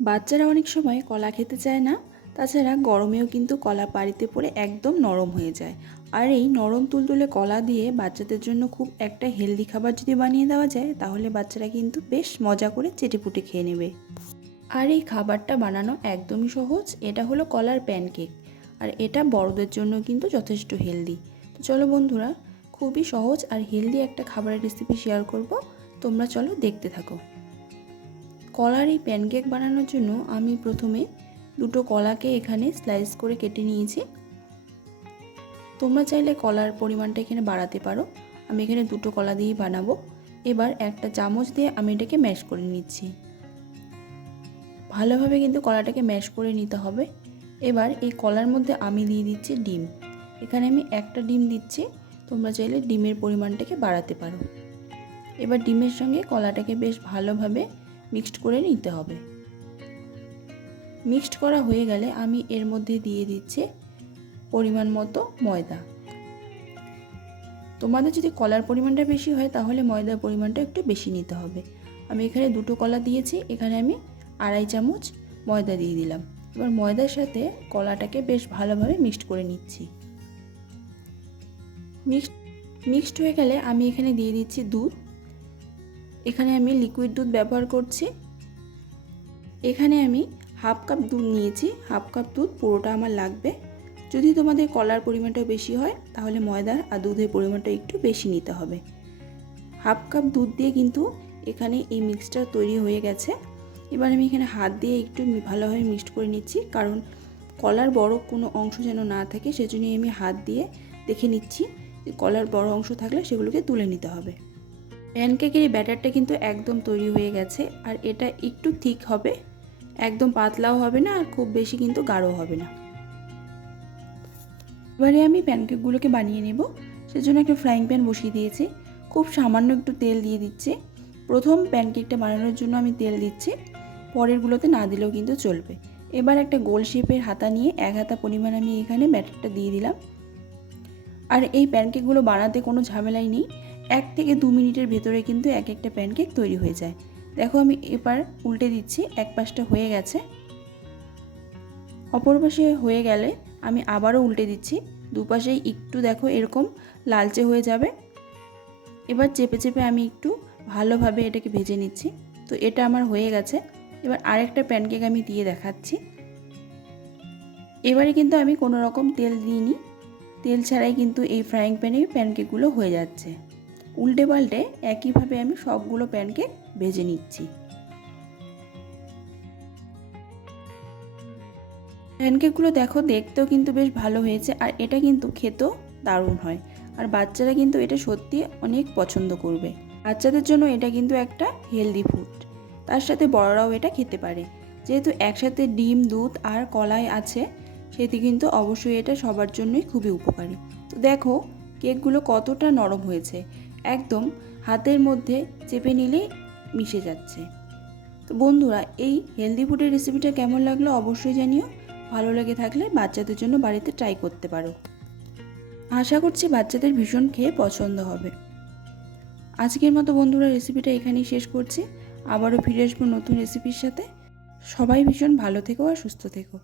বাচ্চারা অনেক সময় কলা খেতে চায় না। তাছাড়া গরমেও কিন্তু কলা বাড়িতে পড়ে একদম নরম হয়ে যায়। আর এই নরম তুলতুলে কলা দিয়ে বাচ্চাদের জন্য খুব একটা হেলদি খাবার যদি বানিয়ে দেওয়া যায়, তাহলে বাচ্চারা কিন্তু বেশ মজা করে চেটেপুটে খেয়ে নেবে। আর এই খাবারটা বানানো একদমই সহজ। এটা হলো কলার প্যানকেক, আর এটা বড়দের জন্য কিন্তু যথেষ্ট হেলদি। তো চলো বন্ধুরা, খুবই সহজ আর হেলদি একটা খাবারের রেসিপি শেয়ার করব। তোমরা চলো দেখতে থাকো। কলার এই প্যানকেক বানানোর জন্য আমি প্রথমে দুটো কলাকে এখানে স্লাইস করে কেটে নিয়েছি। তোমরা চাইলে কলার পরিমাণটা এখানে বাড়াতে পারো। আমি এখানে দুটো কলা দিয়েই বানাবো। এবার একটা চামচ দিয়ে আমি এটাকে ম্যাশ করে নিচ্ছি। ভালোভাবে কিন্তু কলাটাকে ম্যাশ করে নিতে হবে। এবার এই কলার মধ্যে আমি দিয়ে দিচ্ছি ডিম। এখানে আমি একটা ডিম দিচ্ছি, তোমরা চাইলে ডিমের পরিমাণটাকে বাড়াতে পারো। এবার ডিমের সঙ্গে কলাটাকে বেশ ভালোভাবে মিক্সড করে নিতে হবে। মিক্সড করা হয়ে গেলে আমি এর মধ্যে দিয়ে দিচ্ছি পরিমাণ মতো ময়দা। তোমাদের যদি কলার পরিমাণটা বেশি হয় তাহলে ময়দার পরিমাণটা একটু বেশি নিতে হবে। আমি এখানে দুটো কলা দিয়েছি, এখানে আমি 2.5 চামচ ময়দা দিয়ে দিলাম। এবার ময়দার সাথে কলাটাকে বেশ ভালোভাবে মিক্সড করে নিচ্ছি। মিক্সড হয়ে গেলে আমি এখানে দিয়ে দিচ্ছি দুধ। এখানে আমি লিকুইড দুধ ব্যবহার করছি। এখানে আমি 1/2 কাপ দুধ নিয়েছি। 1/2 কাপ দুধ পুরোটা আমার লাগবে। যদি তোমাদের কলার পরিমাণটা বেশি হয় তাহলে ময়দার আর দুধের পরিমাণটা একটু বেশি নিতে হবে। 1/2 কাপ দুধ দিয়ে কিন্তু এখানে এই মিক্সটা তৈরি হয়ে গেছে। এবার আমি এখানে হাত দিয়ে একটু ভালোভাবে মিক্সড করে নিচ্ছি, কারণ কলার বড় কোনো অংশ যেন না থাকে, সেজন্যই আমি হাত দিয়ে দেখে নিচ্ছি যে কলার বড় অংশ থাকলে সেগুলোকে তুলে নিতে হবে। প্যানকেকের এই ব্যাটারটা কিন্তু একদম তৈরি হয়ে গেছে, আর এটা একটু থিক হবে, একদম পাতলাও হবে না আর খুব বেশি কিন্তু গাঢ় হবে না। এবারে আমি প্যানকেকগুলোকে বানিয়ে নেব। সেজন্য একটা ফ্রাইং প্যান বসিয়ে দিয়েছি। খুব সামান্য একটু তেল দিয়ে দিচ্ছি। প্রথম প্যানকেকটা বানানোর জন্য আমি তেল দিচ্ছি, পরেরগুলোতে না দিলেও কিন্তু চলবে। এবার একটা গোল শেপের হাতা নিয়ে 1 হাতা পরিমাণ আমি এখানে ব্যাটারটা দিয়ে দিলাম। আর এই প্যানকেকগুলো বানাতে কোনো ঝামেলাই নেই। 1 থেকে 2 মিনিটের ভেতরে কিন্তু এক একটা প্যানকেক তৈরি হয়ে যায়। দেখো আমি এবার উল্টে দিচ্ছি। এক পাশটা হয়ে গেছে, অপর পাশে হয়ে গেলে আমি আবারও উল্টে দিচ্ছি। দুপাশেই একটু দেখো এরকম লালচে হয়ে যাবে। এবার চেপে চেপে আমি একটু ভালোভাবে এটাকে ভেজে নিচ্ছি। তো এটা আমার হয়ে গেছে। এবার আরেকটা প্যানকেক আমি দিয়ে দেখাচ্ছি। এবারে কিন্তু আমি কোনো রকম তেল দিইনি, তেল ছাড়াই কিন্তু এই ফ্রাইং প্যানে প্যানকেকগুলো হয়ে যাচ্ছে। উল্টে পাল্টে একইভাবে আমি সবগুলো প্যানকেক ভেজে নিচ্ছি। প্যানকেকগুলো দেখো দেখতেও কিন্তু বেশ ভালো হয়েছে, আর এটা কিন্তু খেতেও দারুণ হয়। আর বাচ্চারা কিন্তু এটা সত্যি অনেক পছন্দ করবে। বাচ্চাদের জন্য এটা কিন্তু একটা হেলদি ফুড, তার সাথে বড়রাও এটা খেতে পারে। যেহেতু একসাথে ডিম, দুধ আর কলাই আছে, সেটি কিন্তু অবশ্যই এটা সবার জন্যই খুবই উপকারী। তো দেখো কেকগুলো কতটা নরম হয়েছে, একদম হাতের মধ্যে চেপে নিলেই মিশে যাচ্ছে। তো বন্ধুরা, এই হেলদি ফুডের রেসিপিটা কেমন লাগলো অবশ্যই জানিও। ভালো লেগে থাকলে বাচ্চাদের জন্য বাড়িতে ট্রাই করতে পারো। আশা করছি বাচ্চাদের ভীষণ খেয়ে পছন্দ হবে। আজকের মতো বন্ধুরা রেসিপিটা এখানেই শেষ করছি। আবারও ফিরে আসবো নতুন রেসিপির সাথে। সবাই ভীষণ ভালো থেকো আর সুস্থ থেকো।